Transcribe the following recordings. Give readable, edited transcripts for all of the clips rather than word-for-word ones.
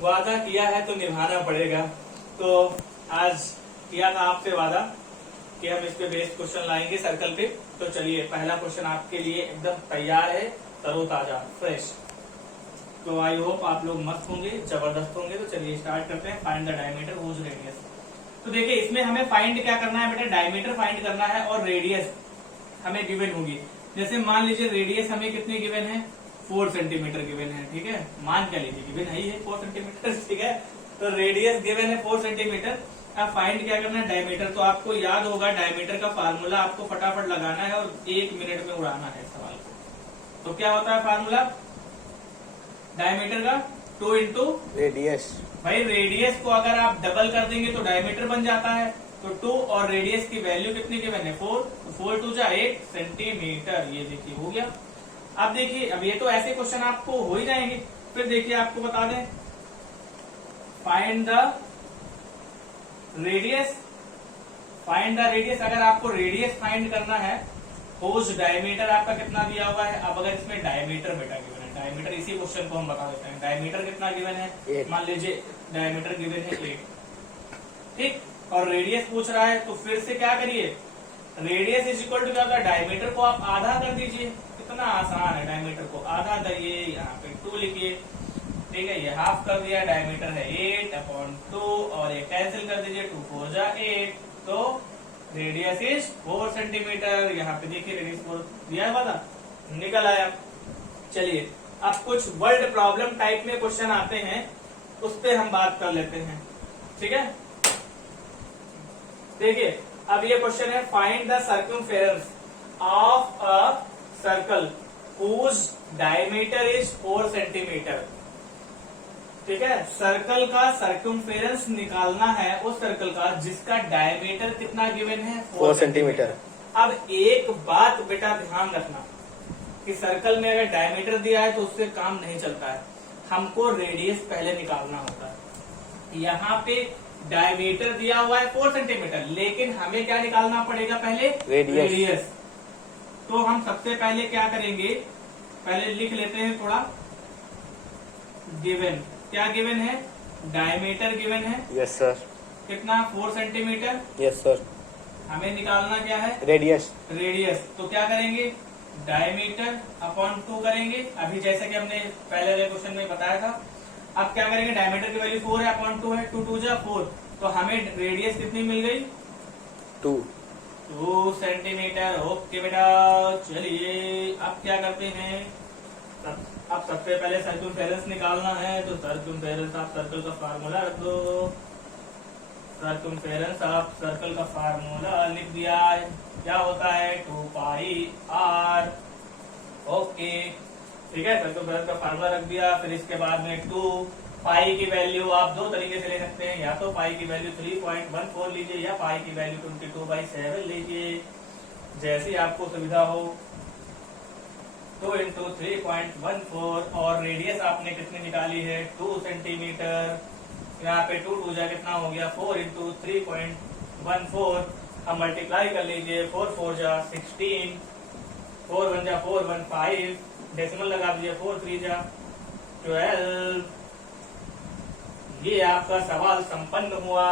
वादा किया है तो निभाना पड़ेगा। तो आज किया था आपसे वादा कि हम इस पे बेस्ड क्वेश्चन लाएंगे सर्कल पे। तो चलिए पहला क्वेश्चन आपके लिए एकदम तैयार है, तरोताजा फ्रेश। तो आई होप आप लोग मस्त होंगे, जबरदस्त होंगे। तो चलिए स्टार्ट करते हैं। Find the diameter whose radius. तो देखिए इसमें हमें फाइंड क्या करना है बेटा, डायमीटर फाइंड करना है और रेडियस हमें गिवन होगी। जैसे मान लीजिए रेडियस हमें कितनी गिवन है, 4 सेंटीमीटर गिवन है, ठीक है। मान क्या लीजिए गिवन है ही है 4 सेंटीमीटर, ठीक है। तो रेडियस गिवन है 4 सेंटीमीटर। अब फाइंड क्या करना है, डायमीटर। तो आपको याद होगा डायमीटर का फार्मूला आपको फटाफट लगाना है और 1 मिनट में उड़ाना है सवाल को। तो क्या होता है फार्मूला डायमीटर का, 2 इंटू रेडियस। भाई रेडियस को अगर आप डबल कर देंगे तो डायमीटर बन जाता है। तो 2 और रेडियस की वैल्यू कितनी गिवन है 4, 4 2 जा 8 सेंटीमीटर। ये देखिए हो गया। अब देखिए अब ये तो ऐसे क्वेश्चन आपको हो ही जाएंगे। फिर देखिए आपको बता दें find the radius. Find the radius, अगर आपको रेडियस फाइंड करना है होज डायमीटर आपका कितना दिया हुआ है। अब अगर इसमें डायमीटर बेटा गिवन है, डायमीटर इसी क्वेश्चन को हम बता देते हैं। डायमीटर कितना गिवन है, मान लीजिए डायमीटर गिवन है 8, ठीक। और रेडियस पूछ रहा है तो फिर से क्या करिए, रेडियस इज इक्वल टू क्या होता है, डायमीटर को आप आधा कर दीजिए। कितना आसान है, डायमीटर को आधा करिए, यहाँ पे 2 लिखिए, ठीक है। ये हाफ कर दिया, डायमीटर है 8/2 और ये कैंसिल कर दीजिए, 2 4 जा 8। तो रेडियस इज 4 सेंटीमीटर। यहाँ पे देखिए रेडियस 4 दिया हुआ था, निकल आया। चलिए अब कुछ वर्ड प्रॉब्लम टाइप में क्वेश्चन आते हैं, उस पे हम बात कर लेते हैं, ठीक है। देखिए अब ये क्वेश्चन है find the circumference of a circle whose diameter is 4 centimetre, ठीक है। सर्कल का सर्कमफेरेंस निकालना है उस सर्कल का जिसका डायमीटर कितना गिवन है 4 सेंटीमीटर। अब एक बात बेटा ध्यान रखना कि सर्कल में अगर डायमीटर दिया है तो उससे काम नहीं चलता है, हमको रेडियस पहले निकालना होता है। यहाँ पे डायमीटर दिया हुआ है 4 सेंटीमीटर, लेकिन हमें क्या निकालना पड़ेगा पहले, रेडियस। तो हम सबसे पहले क्या करेंगे, पहले लिख लेते हैं थोड़ा। गिवन क्या गिवन है, डायमीटर गिवन है, यस सर। कितना 4 सेंटीमीटर, यस सर। हमें निकालना क्या है, रेडियस। रेडियस। तो क्या करेंगे, डायमीटर अपॉन 2 करेंगे, अभी जैसे कि हमने पहले वाले क्वेश्चन में बताया था। अब क्या करेंगे, डायमीटर की वैल्यू 4 है, अपॉन 2 है, 2 2 जा 4। तो हमें रेडियस कितनी मिल गई, 2 सेंटीमीटर। ओके बेटा, चलिए अब क्या करते हैं, अब सबसे पहले सर्कमफेरेंस निकालना है। तो सर्कमफेरेंस आप सर्कल का फार्मूला रख दो। सर्कमफेरेंस आप सर्कल का फार्मूला लिख दिया, क्या होता है 2 पाई r। ओके ठीक है, सर्कमफेरेंस का फार्मूला रख दिया। फिर इसके बाद में 2 पाई की वैल्यू आप दो तरीके से ले सकते हैं, या तो पाई की वैल्यू 3.14 लीजिए या पाई की वैल्यू 22/7 लीजिए, जैसी आपको सुविधा हो। 2 इंटू 3.14 और रेडियस आपने कितनी निकाली है 2 सेंटीमीटर। यहाँ पे 2 2 जा कितना हो गया 4 इंटू 3.14। अब मल्टीप्लाई कर लीजिए, 4 4 जा 16, 4 1 जा 4 1 5, डेसिमल लगा दीजिए, 4 3 जा 12। ये आपका सवाल संपन्न हुआ,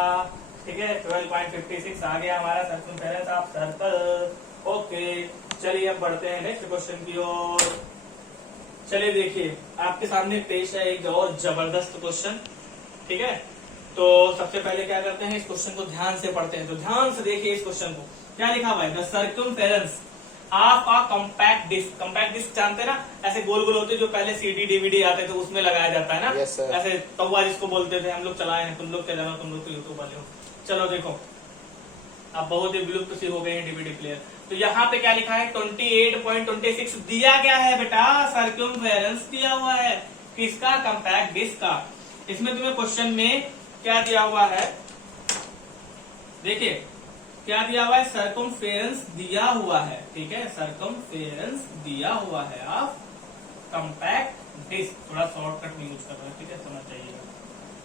ठीक है। 12.56 आ गया हमारा सर्कमफेरेंस ऑफ सर्कल। ओके चलिए अब बढ़ते हैं नेक्स्ट क्वेश्चन की ओर। चलिए देखिए आपके सामने पेश है एक और जबरदस्त क्वेश्चन, ठीक है। तो सबसे पहले क्या करते हैं, इस क्वेश्चन को ध्यान से पढ़ते हैं। तो ध्यान से देखिए इस क्वेश्चन को, क्या लिखा हुआ है, the circumference of a compact disc. Compact disc जानते हैं ना, ऐसे गोल गोल होते जो पहले सीडी डीवीडी आते थे उसमें लगाया जाता है ना। yes, ऐसे तवा जिसको बोलते थे, हम लोग चलाए हैं, तुम लोग क्या जानो, तुम लोग तो यूट्यूब वाले हो। चलो देखो अब बहुत ही विलुप्त सी हो गए हैं डीवीडी प्लेयर। तो यहाँ पे क्या लिखा है 28.26 दिया गया है बेटा, सर्कमफेरेंस दिया हुआ है किसका, कॉम्पैक्ट डिस्क का। इसमें तुम्हें क्वेश्चन में क्या दिया हुआ है, देखिए क्या दिया हुआ है, सर्कमफेरेंस दिया हुआ है, ठीक है। सर्कमफेरेंस दिया हुआ है ऑफ कॉम्पैक्ट डिस्क, थोड़ा शॉर्टकट में यूज कर रहा है, ठीक है, समझ जाइएगा।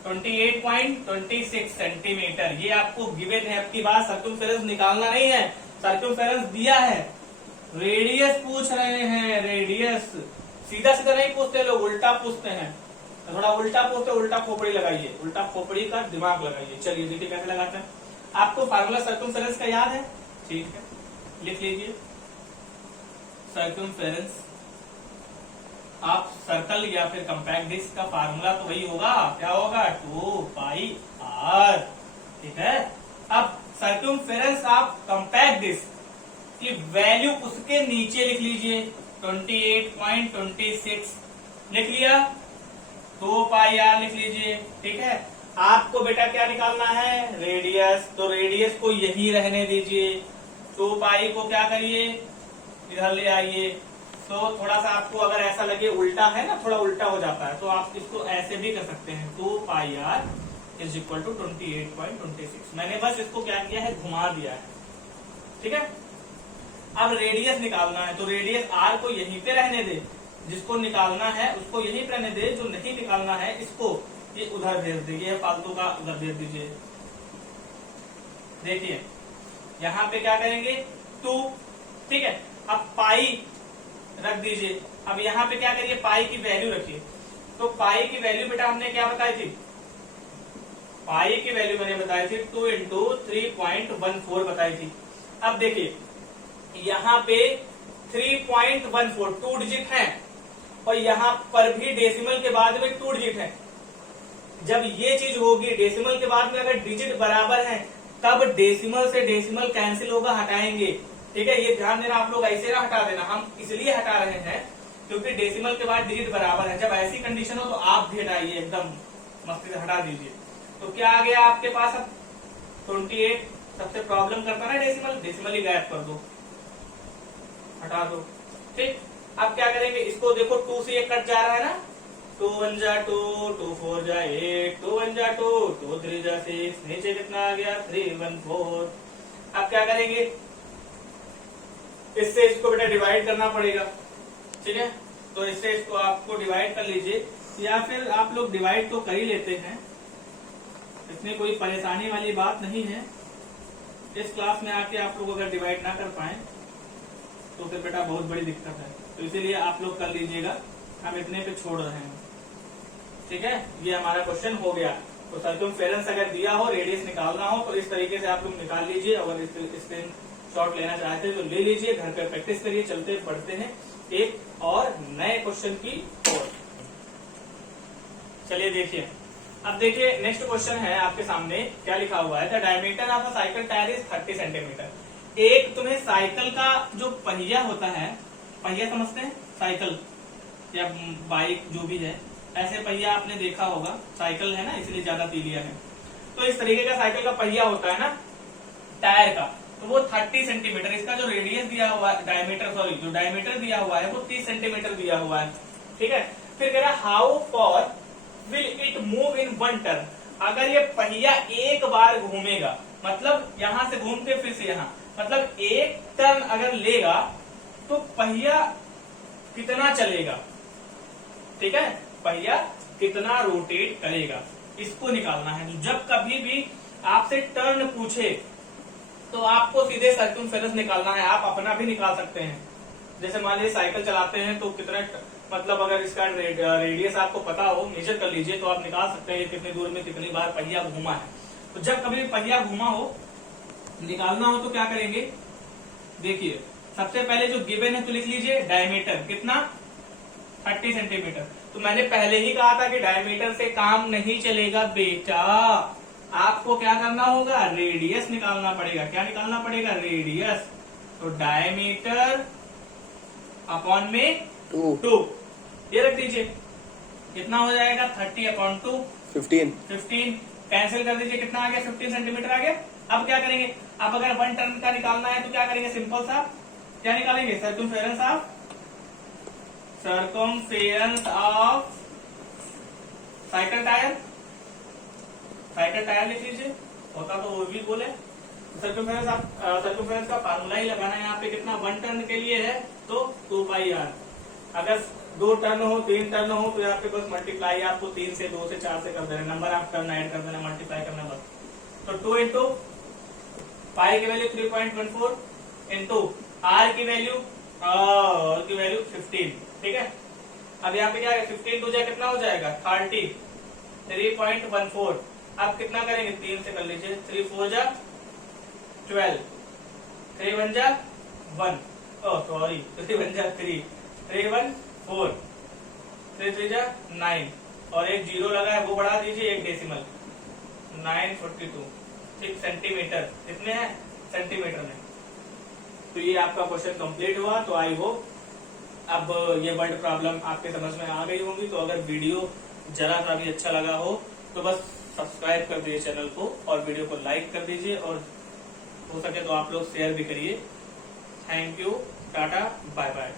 28.26 सेंटीमीटर ये आपको गिवन है। आपकी बात सर्कमफेरेंस निकालना नहीं है, सर्कमफेरेंस दिया है, रेडियस पूछ रहे हैं, रेडियस। सीधा सीधा नहीं पूछते लोग, उल्टा पूछते हैं। तो थोड़ा उल्टा पूछते, उल्टा खोपड़ी लगाइए, उल्टा खोपड़ी का दिमाग लगाइए। चलिए देखिए कैसे लगाते हैं। आपको फार्मूला सर्कमफेरेंस का याद है? ठीक है, लिख लीजिए। सर्कमफेरेंस आप सर्कल या फिर कंपैक्ट डिस्क का फार्मूला तो वही होगा, क्या होगा? 2 पाई आर। ठीक है, अब सर्कमफेरेंस आप कंपैक्ट डिस्क की वैल्यू उसके नीचे लिख लीजिए, 28.26 लिख लिया, 2 पाई आर लिख लीजिए। ठीक है, आपको बेटा क्या निकालना है? रेडियस। तो रेडियस को यही रहने दीजिए, 2 पाई को क्या करिए? इधर ले आइए। तो थोड़ा सा आपको अगर ऐसा लगे उल्टा है ना, थोड़ा उल्टा हो जाता है, तो आप इसको ऐसे भी कर सकते हैं, 2 पाई आर इज इक्वल टू 28.26। मैंने बस इसको क्या किया है? घुमा दिया है। ठीक है, अब रेडियस निकालना है, तो रेडियस आर को यहीं पे रहने दे, जिसको निकालना है उसको यहीं पे रहने दे, जो नहीं निकालना है इसको ये उधर भेज दीजिए, फालतू का उधर भेज दीजिए। देखिए यहाँ पे क्या करेंगे? 2। ठीक है, अब पाई रख दीजिए। अब यहाँ पे क्या करिए? पाई की वैल्यू रखिए। तो पाई की वैल्यू बेटा हमने क्या बताई थी? पाई की वैल्यू मैंने बताई थी 2 इंटू 3.14 बताई थी। अब देखिए यहाँ पे 3.14 2 डिजिट है, और यहाँ पर भी डेसिमल के बाद में 2 डिजिट है। जब ये चीज होगी, डेसिमल के बाद में अगर डिजिट बराबर है, तब डेसिमल से डेसिमल कैंसिल होगा, हटाएंगे। ठीक है, ये ध्यान देना, आप लोग ऐसे ना हटा देना। हम इसलिए हटा रहे हैं क्योंकि डेसिमल के बाद डिजिट बराबर है। जब ऐसी कंडीशन हो तो आप भी हटाइए, एकदम मस्ती से हटा दीजिए। तो क्या आ गया आपके पास? अब 28 सबसे प्रॉब्लम करता है ना डेसिमल, डेसिमल ही गायब कर दो, हटा दो। ठीक, अब क्या करेंगे? इसको देखो 2 से 1 कट जा रहा है ना, 2 1 जा 2, 2 4 जा 8, 2 1 जा 2, 2 3 जा 6, नीचे कितना आ गया? 3 1 4। अब क्या करेंगे? इससे इसको बेटा डिवाइड करना पड़ेगा। ठीक है, तो इससे इसको आपको डिवाइड कर लीजिए, या फिर आप लोग डिवाइड तो कर ही लेते हैं, इसमें कोई परेशानी वाली बात नहीं है। इस क्लास में आके आप लोग अगर डिवाइड ना कर पाए तो फिर बेटा बहुत बड़ी दिक्कत है, तो इसीलिए आप लोग कर लीजिएगा, हम इतने पे छोड़ रहे हैं। ठीक है, ये हमारा क्वेश्चन हो गया। तो सर्कमफेरेंस अगर दिया हो, रेडियस निकालना हो, तो इस तरीके से आप लोग निकाल लीजिए। अगर स्क्रीन शॉट लेना चाहते हैं तो ले लीजिए, घर पे प्रैक्टिस करिए। चलते पढ़ते हैं एक और नए क्वेश्चन की ओर। चलिए देखिए, अब देखिए नेक्स्ट क्वेश्चन है आपके सामने, क्या लिखा हुआ है? The diameter of a cycle tyre is 30 centimetre. एक तुम्हें साइकिल का जो पहिया होता है, पहिया समझते हैं? साइकिल या बाइक जो भी है, ऐसे पहिया आपने देखा होगा, साइकिल है ना, इसलिए ज्यादा पी लिया है। तो इस तरीके का साइकिल का पहिया होता है ना टायर का, तो वो 30 सेंटीमीटर, इसका जो रेडियस दिया हुआ है, डायमीटर सॉरी, जो डायमीटर दिया हुआ है वो 30 सेंटीमीटर दिया हुआ है। ठीक है, फिर कह रहा how for will it move in 1 turn. अगर ये पहिया एक बार घूमेगा, मतलब यहां से घूम के फिर से यहां, मतलब 1 टर्न अगर लेगा तो पहिया कितना चलेगा? ठीक है, पहिया कितना रोटेट करेगा, इसको निकालना है। जब कभी भी आपसे टर्न पूछे तो आपको सीधे सर्कमफेरेंस निकालना है। आप अपना भी निकाल सकते हैं, जैसे मान लीजिए साइकिल चलाते हैं तो कितना, मतलब अगर इसका रेडियस आपको पता हो, मेजर कर लीजिए, तो आप निकाल सकते हैं कितनी दूर में कितनी बार पहिया घूमा है। तो जब कभी पहिया घूमा हो, निकालना हो तो क्या करेंगे? देखिए सबसे पहले जो गिवन है तो लिख लीजिए डायमीटर कितना, 30 सेंटीमीटर। तो मैंने पहले ही कहा था कि डायमीटर से काम नहीं चलेगा बेटा, आपको क्या करना होगा? रेडियस निकालना पड़ेगा। क्या निकालना पड़ेगा? रेडियस। तो डायमीटर अपॉन में 2 ये रख दीजिए, कितना हो जाएगा? 30/2 15 कैंसिल कर दीजिए, कितना आ गया? 15 सेंटीमीटर आ गया। अब क्या करेंगे? अब अगर 1 टर्न का निकालना है तो क्या करेंगे? सिंपल सा क्या निकालेंगे? सर्कमफेरेंस ऑफ साइकिल टायर लिख लीजिए, होता तो वो भी बोले। सर्कमफेरेंस का फार्मूला ही लगाना है यहाँ पे, कितना? 1 टर्न के लिए है तो 2 पाई आर। अगर 2 टर्न हो, 3 टर्न हो, तो यहाँ पे बस मल्टीप्लाई आपको 3 से 2 से 4 से कर देना, नंबर आप टर्न ऐड कर देना, मल्टीप्लाई करना बस। तो 2 इंटू पाई की वैल्यू 3.14 इंटू आर की वैल्यू 15। ठीक है, अब यहाँ पे क्या है 15 टू जा कितना हो जाएगा 30, 3.14। अब कितना करेंगे 3 से कर लीजिए, 3 4 जा 12, 3 1 जा 1, ओह सॉरी 3 1 जा 3, 3 1 4, 3 3 जा 9 और एक जीरो लगा है वो बढ़ा दीजिए, एक डेसिमल 942, 6 सेंटीमीटर। कितने हैं सेंटीमीटर में। तो ये आपका क्वेश्चन कंप्लीट हुआ। तो आई होप अब ये वर्ड प्रॉब्लम आपके समझ में आ गई होंगी। तो अगर वीडियो जरा सा भी अच्छा लगा हो तो बस सब्सक्राइब कर दीजिए चैनल को और वीडियो को लाइक कर दीजिए और हो सके तो आप लोग शेयर भी करिए। Thank you, tata, bye bye.